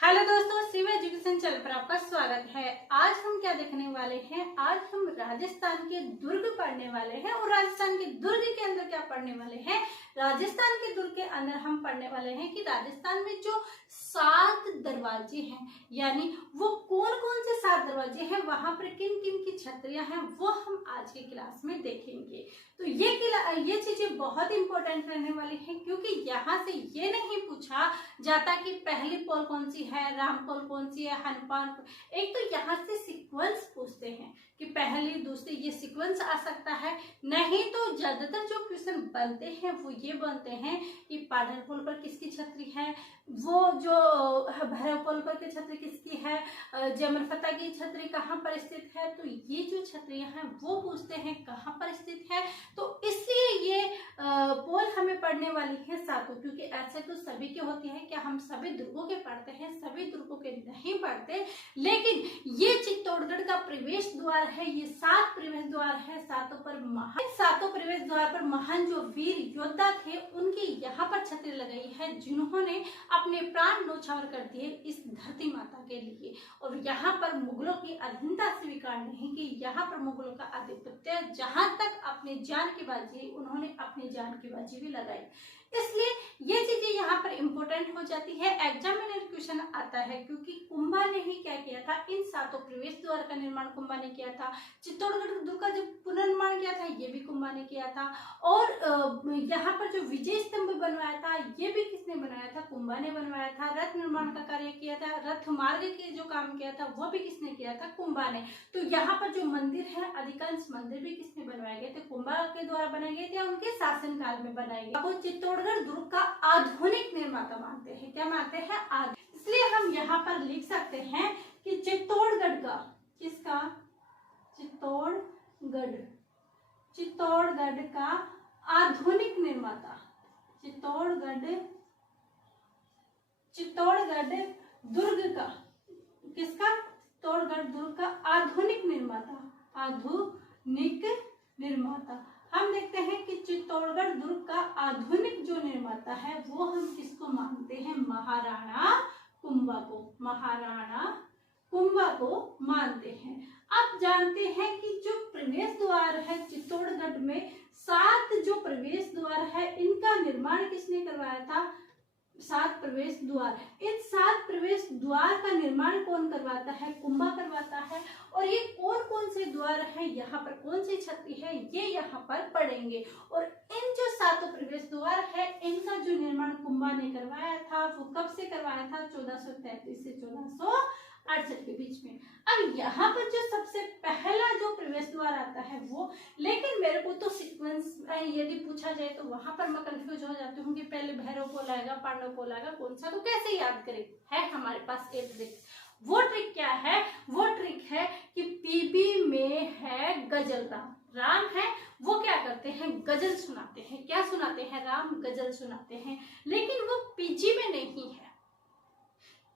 Hello दोस्तों, Shiv education channel पर आपका स्वागत है। आज हम क्या देखने वाले हैं? आज हम राजस्थान के दुर्ग पढ़ने वाले हैं। और राजस्थान के दुर्ग के अंदर क्या पढ़ने वाले हैं? राजस्थान के दुर्ग के अंदर हम पढ़ने वाले हैं कि राजस्थान में जो 7 दरवाजे हैं, यानी वो कौन कौन से 7 दरवाजे हैं, वहां पर किन किन की छतरियां हैं, वो हम आज के क्लास में देखेंगे। तो ये चीजें बहुत इंपॉर्टेंट रहने वाली है, क्योंकि यहाँ से ये नहीं पूछा जाता कि पहली पोल कौन सी है, राम पोल कौन सी है, हनुमान। एक तो यहाँ से सीक्वेंस पूछते हैं कि पहली दूसरी, ये सीक्वेंस आ सकता है। नहीं तो ज्यादातर जो क्वेश्चन बनते हैं वो ये बनते हैं कि पाटन पोल पर किसकी छतरी है, वो जो भैरव पोल पर की छतरी किसकी है, जमल फतह की छतरी कहाँ पर स्थित है। तो ये जो छतरियां हैं वो पूछते हैं कहाँ पर स्थित है। तो इसलिए ये पोल हमें पढ़ने वाली है 7, क्योंकि ऐसे तो सभी के होती है। क्या हम सभी दुर्गों के पढ़ते हैं? सभी दुर्गों के नहीं पढ़ते, लेकिन ये चित्तौड़गढ़ का प्रवेश द्वार है। ये 7 प्रवेश द्वार है। 7 प्रवेश द्वार पर महान जो वीर योद्धा थे, उनकी यहाँ पर छतरी लगाई है, जिन्होंने अपने प्राण न्यौछावर कर दिए इस धरती माता के लिए। और यहाँ पर मुगलों की अधीनता स्वीकार नहीं की, यहाँ पर मुगलों का आधिपत्य, जहां तक अपनी जान की बाजी, उन्होंने अपनी जान की बाजी भी लगाई। इसलिए ये चीजें यहाँ पर इंपॉर्टेंट हो जाती है। एग्जामिनर क्वेश्चन आता है, क्योंकि कुंभा ने ही क्या किया था, इन 7 प्रवेश द्वार का निर्माण कुंभा ने किया था। चित्तौड़गढ़ दुर्ग का जो पुनर्निर्माण किया था, ये भी कुंभा ने किया था। और यहाँ पर जो विजय स्तंभ बनवाया था, ये भी किसने बनाया था? कुंभा ने बनवाया था। रथ निर्माण का कार्य किया था, रथ मार्ग के जो काम किया था, वो भी किसने किया था? कुंभा ने। तो यहाँ पर जो मंदिर है, अधिकांश मंदिर भी किसने बनवाए गए थे? कुंभा के द्वारा बनाए गए थे, उनके शासनकाल में बनाए गए। अब चित्तौड़गढ़ दुर्ग का आधुनिक निर्माता मानते हैं। क्या मानते हैं? इसलिए हम यहाँ पर लिख सकते हैं कि चित्तौड़गढ़ का, किसका? चित्तौड़गढ़ का आधुनिक निर्माता, चित्तौड़गढ़ दुर्ग का, किसका? चित्तौड़गढ़ दुर्ग का आधुनिक निर्माता। हम देखते हैं कि चित्तौड़गढ़ दुर्ग का आधुनिक जो निर्माता है, वो हम किसको मानते हैं? महाराणा कुंभा को मानते हैं। अब जानते हैं कि जो प्रवेश द्वार है चित्तौड़गढ़ में, 7 जो प्रवेश द्वार है, इनका निर्माण किसने करवाया था? 7 प्रवेश द्वार। इन 7 प्रवेश द्वार का निर्माण कौन करवाता है? कुंभा करवाता है। और ये कौन कौन से द्वार है, यहाँ पर कौन सी छतरी है, ये यहाँ पर पढ़ेंगे। और इन जो 7 प्रवेश द्वार है, इनका जो निर्माण कुंभा ने करवाया था, वो कब से करवाया था? 1433 से 1468 के बीच में। अब यहाँ पर जो सबसे पहला जो प्रवेश द्वार आता है वो, लेकिन मेरे को तो सीक्वेंस यदि पूछा जाए तो वहां पर मैं कंफ्यूज हो जाती हूँ कि पहले भैरव पोल आएगा, पांडव पोल आएगा, कौन सा, तो कैसे याद करें? है हमारे पास एक ट्रिक। वो ट्रिक क्या है? वो ट्रिक है कि पीबी में है गजल राम है, वो क्या करते हैं? गजल सुनाते हैं। क्या सुनाते हैं? राम गजल सुनाते हैं। लेकिन वो पीजी में नहीं है।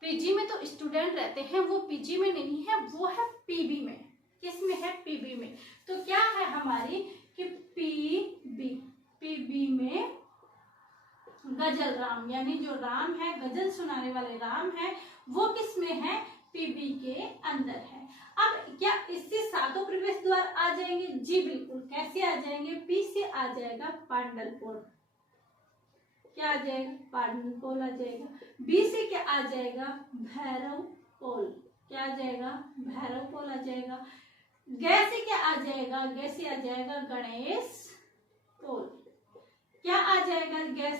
पीजी में तो स्टूडेंट रहते हैं, वो पीजी में नहीं है, वो है पीबी में। किस में है? पीबी में। तो क्या है हमारी कि पीबी में गजल राम, यानी जो राम है, गजल सुनाने वाले राम है, वो किस में है? पीबी के अंदर है। अब क्या इससे 7 प्रवेश द्वार आ जाएंगे? जी बिल्कुल। कैसे आ जाएंगे? पी से आ जाएगा पांडलपुर। क्या आ जाएगा? पांडलपुर आ जाएगा। बी से क्या आ जाएगा? भैरव पोल। क्या आ जाएगा? भैरव पोल आ जाएगा। गे से क्या आ जाएगा? गे से आ जाएगा गणेश पोल। क्या आ जाएगा? गे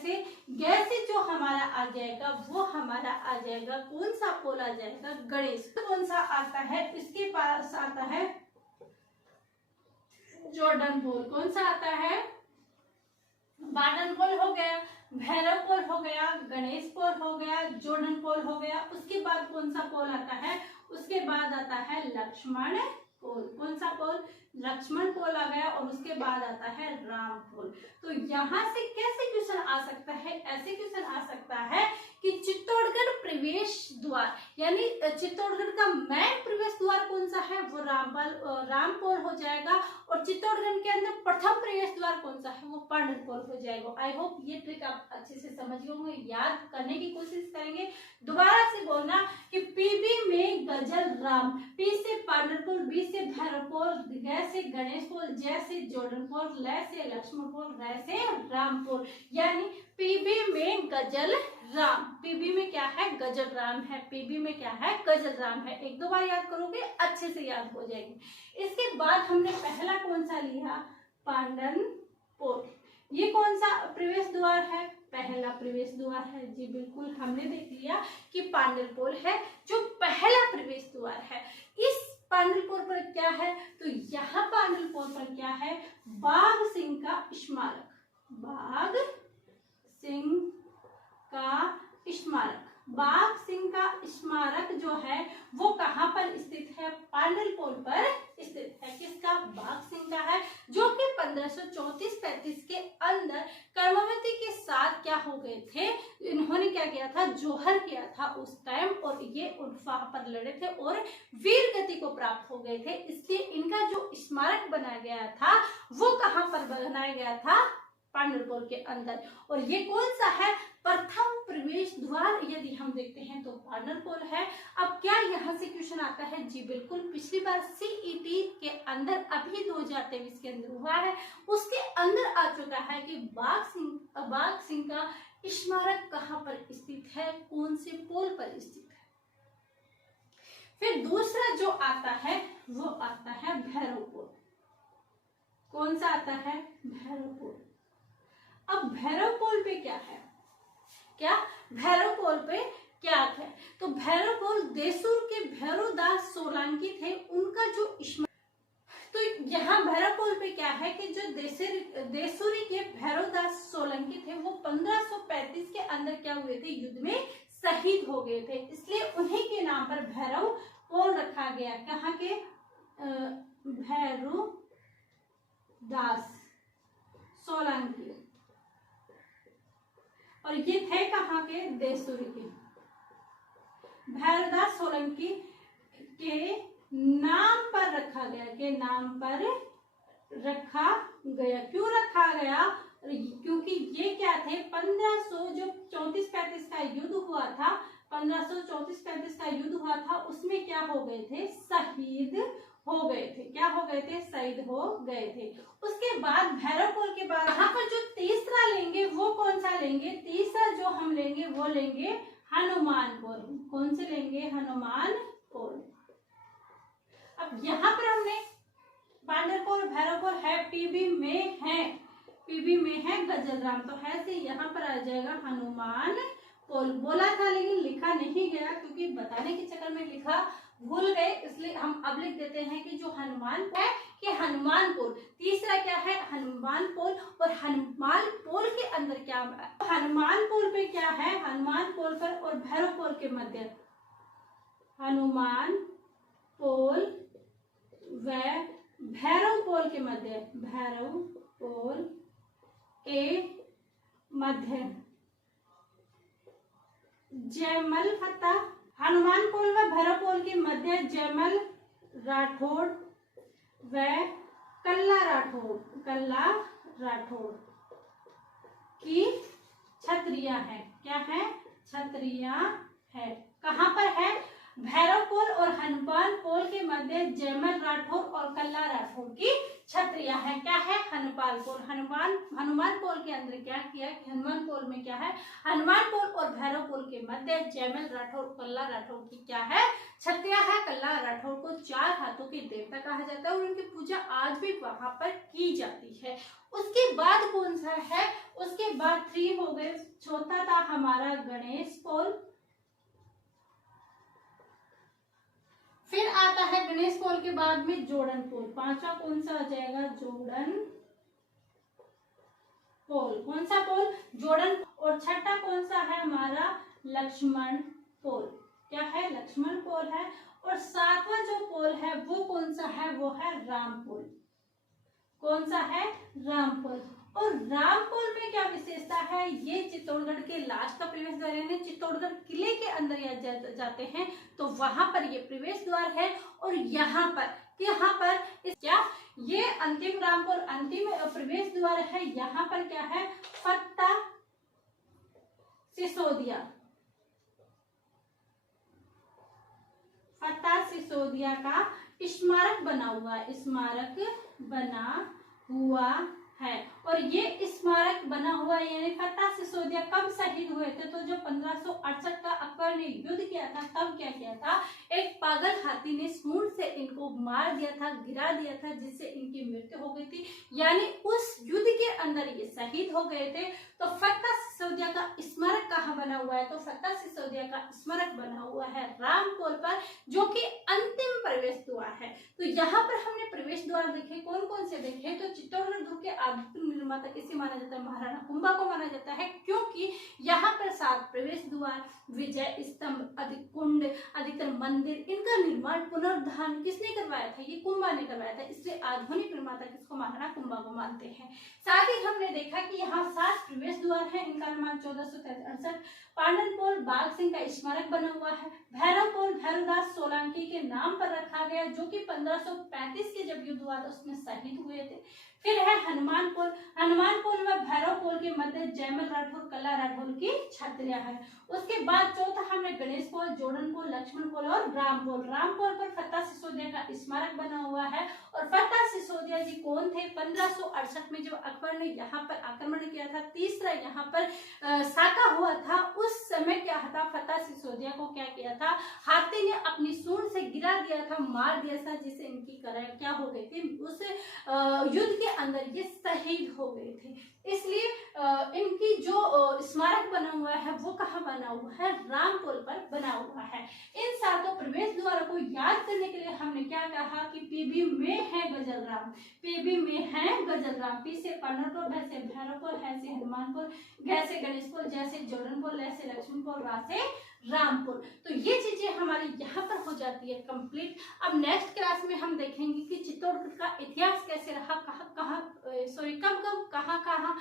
से जो हमारा आ जाएगा, वो हमारा आ जाएगा, कौन सा पोल आ जाएगा? गणेश। कौन सा आता है? इसके पास आता है जॉर्डन पोल। कौन सा आता है? बार्डन पोल हो गया, भैरव पोल हो गया, गणेश पोल हो गया, जॉर्डन पोल हो गया। उसके बाद कौन सा पोल आता है? उसके बाद आता है लक्ष्मण पोल। कौन सा पोल? लक्ष्मण पोल आ गया। और उसके बाद आता है राम पोल। तो यहाँ से कैसे क्वेश्चन आ सकता है? ऐसे क्वेश्चन आ सकता है कि चित्तौड़गढ़ प्रवेश द्वार, यानी चित्तौड़गढ़ का मेन प्रवेश द्वार कौन सा है? वो रामपोल हो जाएगा। और चित्तौड़गढ़ के अंदर प्रथम प्रवेश द्वार कौन सा है? वो पांडवपोल हो जाएगा। आई होप ये ट्रिक आप अच्छे से समझ गए होंगे, याद करने की कोशिश करेंगे। दोबारा से बोलना गजल राम, पी से पांडरपुर, बी से भैरवपुर, ग से गणेशपुर, ज से जोड़नपुर, ल से लक्ष्मणपुर, र से रामपुर, यानी पीबी में गजल राम। पीबी में क्या है? गजल राम है। पीबी में क्या है? गजल राम है। एक दो बार याद करोगे अच्छे से याद हो जाएगी। इसके बाद हमने पहला कौन सा लिया? पांडनपुर। ये कौन सा प्रवेश द्वार है? पहला प्रवेश द्वार है। जी बिल्कुल, हमने देख लिया कि पांडरपुर है जो पहला प्रवेश द्वार है। इस पांडरपुर पर क्या है? तो यहाँ पांडरपुर पर क्या है? बाघ सिंह का स्मारक। बाघ सिंह का स्मारक। बाघ सिंह का स्मारक जो है वो कहाँ पर स्थित है? पांडरपुर पर स्थित है। किसका? बाघ सिंह का है, जो कि 1534-35 के अंदर कर्मवती के साथ क्या हो गए थे? इन्होंने क्या किया था? जोहर किया था उस टाइम, और ये वहां पर लड़े थे और वीर गति को प्राप्त हो गए थे। इसलिए इनका जो स्मारक बनाया गया था वो कहाँ पर बनाया गया था? पांडरपुर के अंदर। और ये कौन सा है? प्रथम प्रवेश द्वार यदि हम देखते हैं तो पांडरपुर है। अब क्या यहाँ से क्वेश्चन आता है? जी बिल्कुल, पिछली बार सीईटी के अंदर अभी 2023 के अंदर हुआ है, उसके अंदर आ चुका है कि बाघ सिंह का स्मारक कहाँ पर स्थित है, कौन से पोल पर स्थित है। फिर दूसरा जो आता है वो आता है भैरवपुर। कौन सा आता है? भैरवपुर। अब भैरवपुर पे क्या है? क्या भैरवपुर पे क्या है? तो भैरवपुर देसूर के भैरवदास सोलंकी थे, उनका जो तो यहाँ भैरवपुर पे क्या है कि जो देसूरी के भैरवदास सोलंकी थे वो 1535 के अंदर क्या हुए थे? युद्ध में शहीद हो गए थे, इसलिए उन्हीं के नाम पर भैरवपुर रखा गया। कहाँ के? भैरवदास सोलंकी। और ये थे कहाँ के? देसूरी के। भैरवदास सोलंकी के नाम पर रखा गया, के नाम पर रखा गया। क्यों रखा गया? क्योंकि ये क्या थे? 1500 जो 34-35 का युद्ध हुआ था, 1534-35 का युद्ध हुआ था, उसमें क्या हो गए थे? शहीद हो गए थे। क्या हो गए थे? शहीद हो गए थे। उसके बाद भैरवपुर के बाद यहाँ पर जो तीसरा लेंगे वो कौन सा लेंगे? तीसरा जो हम लेंगे वो लेंगे हनुमानपुर। कौन से लेंगे? हनुमानपुर। अब यहाँ पर हमने पांडरपुर भैरवपुर है, पीबी में है, पीबी में है गजलराम, तो है से यहाँ पर आ जाएगा हनुमानपुर। बोला था लेकिन लिखा नहीं गया, क्योंकि बताने के चक्कर में लिखा भूल गए, इसलिए हम अब लिख देते हैं कि जो हनुमान है कि हनुमानपुर। तीसरा क्या है? हनुमानपुर। और हनुमानपुर के अंदर क्या है? हनुमानपुर पे क्या है? हनुमानपुर पर और भैरवपुर के मध्य, हनुमानपुर व भैरवपुर के मध्य, भैरवपुर के मध्य जयमल फत्ता। हनुमानपुर व भैरवपुर के मध्य जयमल राठौड़ व कल्ला राठौड़ की छत्रियां है। क्या है? छत्रियां है। कहाँ पर है? भैरवपुर और हनुमानपुर के मध्य जयमल राठौर और कल्ला राठौर की छत्रियां है। क्या है? हनुमानपुर के अंदर क्या किया? हनुमानपुर में क्या है? हनुमानपुर और भैरवपुर के मध्य जयमल राठौर कल्ला राठौर की क्या है? छत्रियां है। कल्ला राठौर को 4 हाथों के देवता कहा जाता है और उनकी पूजा आज भी वहां पर की जाती है। उसके बाद कौन सा है? उसके बाद 3 हो गए। चौथा था हमारा गणेशपुर। फिर आता है गणेशपुर के बाद में जोड़नपुर। 5वां कौन सा आ जाएगा? जोड़नपुर। कौन सा पोल? जोड़न। और छठा कौन सा है हमारा? लक्ष्मणपुर। क्या है? लक्ष्मणपुर है। और 7वां जो पोल है वो कौन सा है? वो है रामपुर। कौन सा है? रामपुर। और रामपुर में क्या विशेषता है? ये चित्तौड़गढ़ के लास्ट का प्रवेश द्वार है। चित्तौड़गढ़ किले के अंदर जाते हैं तो वहां पर ये प्रवेश द्वार है। और यहाँ पर क्या ये अंतिम रामपुर अंतिम प्रवेश द्वार है। यहाँ पर क्या है? फत्ता सिसोदिया। फत्ता सिसोदिया का स्मारक बना हुआ है, स्मारक बना हुआ है। और ये स्मारक बना हुआ है, यानी फतेह सिसोदिया कब शहीद हुए थे? तो जो 1568 का अकबर ने युद्ध किया था तब क्या किया था, एक पागल हाथी ने सूंड से इनको मार दिया था, गिरा दिया था, जिससे इनकी मृत्यु हो गई थी, यानी उस युद्ध के अंदर ये शहीद हो गए थे। तो फतेह सिसोदिया का स्मारक कहाँ बना हुआ है? तो फतेह सिसोदिया का स्मारक बना हुआ है रामपुर पर, जो कि अंतिम प्रवेश द्वार है। तो यहाँ पर हमने प्रवेश द्वार देखे, कौन कौन से देखे? तो चित्तौड़गढ़ दुर्ग के आदित्य निर्माता किसे माना जाता है? महाराणा कुंभा को माना जाता है, क्योंकि यहाँ पर 7 प्रवेश द्वार, विजय स्तंभ, अधिक कुंड, अधिकतर मंदिर, इनका निर्माण पुनरुद्धार किसने करवाया था? ये कुंभा ने करवाया था, इसलिए आधुनिक निर्माता किसको? महाराणा कुंभा को मानते हैं। साथ ही हमने देखा कि यहाँ 7 प्रवेश द्वार है, इनका निर्माण 1468 पांडनपोल बाघ सिंह का स्मारक बना हुआ है। भैरवपोल भैरवदास सोलंकी के नाम पर रखा गया, जो कि 1535 के जब युद्ध हुआ था उसमें शहीद हुए थे। फिर है हनुमानपोल, हनुमानपोल व भैरवपोल के मध्य जयमल राठौर कला राठौर की छतरियां है। उसके बाद चौथा हमने गणेश पोल, जोड़न पोल, लक्ष्मण पोल और रामपोल। रामपोल पर फतेह सिसोदिया का स्मारक बना हुआ है। और फतेह सिसोदिया जी कौन थे? 1568 में जब अकबर ने यहाँ पर आक्रमण किया था, तीसरा यहाँ पर साका हुआ था, उस समय क्या था, फतेह सिसोदिया को क्या किया था, हाथी ने अपनी सूंड से गिरा दिया था, मार दिया था, जिससे इनकी क्या हो गई थी, उस युद्ध के अंदर ये शहीद हो गए थे। इसलिए इनकी जो स्मारक बना हुआ है वो कहाँ बना हुआ है? रामपुर पर बना हुआ है। इन 7 प्रवेश द्वारों को याद करने के लिए हमने क्या कहा कि पीबी में है गजलराम, पीबी में है गजलराम, पी से पांडवपुर, भै से भैरवपुर, है से हनुमानपुर, गै से गणेशपुर, जैसे जोड़नपुर, लै से लक्ष्मणपुर, रा से रामपुर। तो ये चीजें हमारी यहाँ पर हो जाती है कंप्लीट। अब नेक्स्ट क्लास में हम देखेंगे कि चित्तौड़गढ़ का इतिहास कैसे रहा, कब कहाँ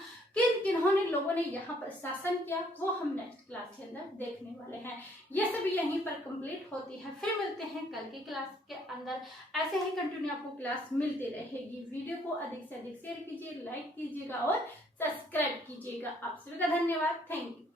किन्होंने लोगों ने यहाँ पर शासन किया, वो हम नेक्स्ट क्लास के अंदर देखने वाले हैं। ये सब यहीं पर कंप्लीट होती है। फिर मिलते हैं कल के क्लास के अंदर। ऐसे ही कंटिन्यू आपको क्लास मिलती रहेगी। वीडियो को अधिक से अधिक शेयर कीजिए, लाइक कीजिएगा और सब्सक्राइब कीजिएगा। आप सभी का धन्यवाद। Thank you.